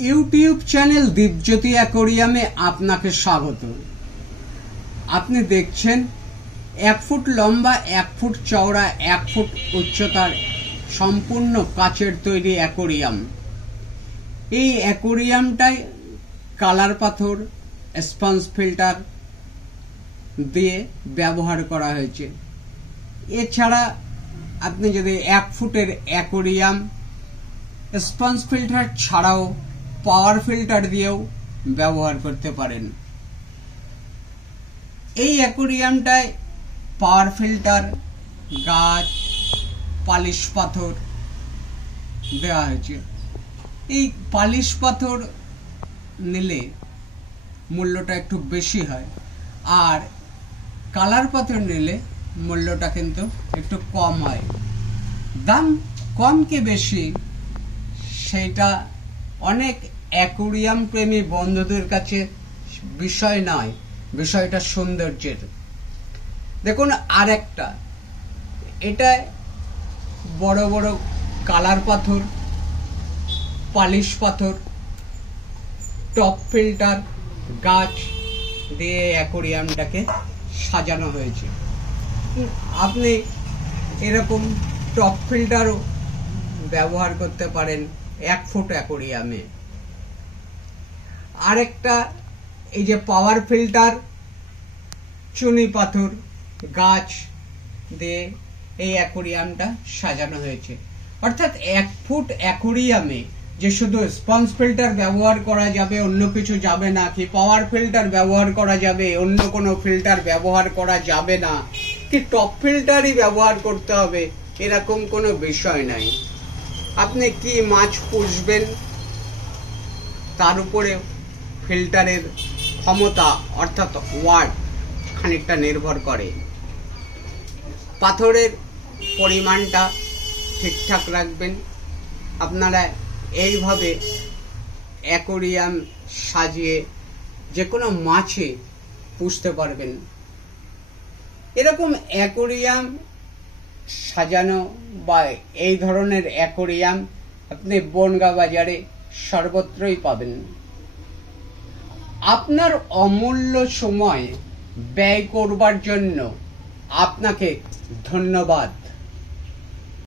YouTube channel Dipjyoti অ্যাকোরিয়ামে আপনাকে স্বাগত। আপনি দেখছেন 1 ফুট লম্বা, 1 ফুট চওড়া, 1 ফুট উচ্চতার সম্পূর্ণ কাচের তৈরি অ্যাকোরিয়াম। এই অ্যাকোরিয়ামটায় কালার পাথর, স্পঞ্জ ফিল্টার দিয়ে ব্যবহার করা হয়েছে। এছাড়া আপনি যদি 1 ফুটের অ্যাকোরিয়াম স্পঞ্জ ফিল্টার ছাড়াও পাওয়ার ফিল্টার দিয়েও ব্যবহার করতে পারেন। এই অ্যাকোরিয়ামটায় পাওয়ার ফিল্টার, গাছ, পালিশ পাথর দেওয়া হয়েছে। এই পালিশ পাথর নিলে মূল্যটা একটু বেশি হয়, আর কালার পাথর নিলে মূল্যটা কিন্তু একটু কম হয়। দাম কম কি বেশি সেটা অনেক অ্যাকোরিয়াম প্রেমী বন্ধুদের কাছে বিষয় নয়, বিষয়টা সৌন্দর্যের। দেখুন, আরেকটা, এটা বড় বড় কালার পাথর, পালিশ পাথর, টপ ফিল্টার, গাছ দিয়ে অ্যাকোরিয়ামটাকে সাজানো হয়েছে। আপনি এরকম টপ ফিল্টারও ব্যবহার করতে পারেন 1 ফুট অ্যাকোরিয়ামে। আরেকটা, এই যে পাওয়ার ফিল্টার, চুনি পাথর, গাছ দিয়ে এই অ্যাকোরিয়ামটা সাজানো হয়েছে। অর্থাৎ 1 ফুট অ্যাকোরিয়ামে যে শুধু স্পঞ্জ ফিল্টার ব্যবহার করা যাবে, অন্য কিছু যাবে না, কি পাওয়ার ফিল্টার ব্যবহার করা যাবে, অন্য কোনো ফিল্টার ব্যবহার করা যাবে না, কি টপ ফিল্টারই ব্যবহার করতে হবে, এরকম কোনো বিষয় নাই। আপনি কি মাছ পুষবেন তার উপরে ফিল্টারের ক্ষমতা অর্থাৎ ওয়াট খানিকটা নির্ভর করে। পাথরের পরিমাণটা ঠিকঠাক রাখবেন। আপনারা এইভাবে অ্যাকোরিয়াম সাজিয়ে যে কোনো মাছে পুষতে পারবেন। এরকম অ্যাকোরিয়াম সাজানো বা এই ধরনের অ্যাকোরিয়াম আপনি বনগাঁ বাজারে সর্বত্রই পাবেন। আপনার অমূল্য সময় ব্যয় করবার জন্য আপনাকে ধন্যবাদ।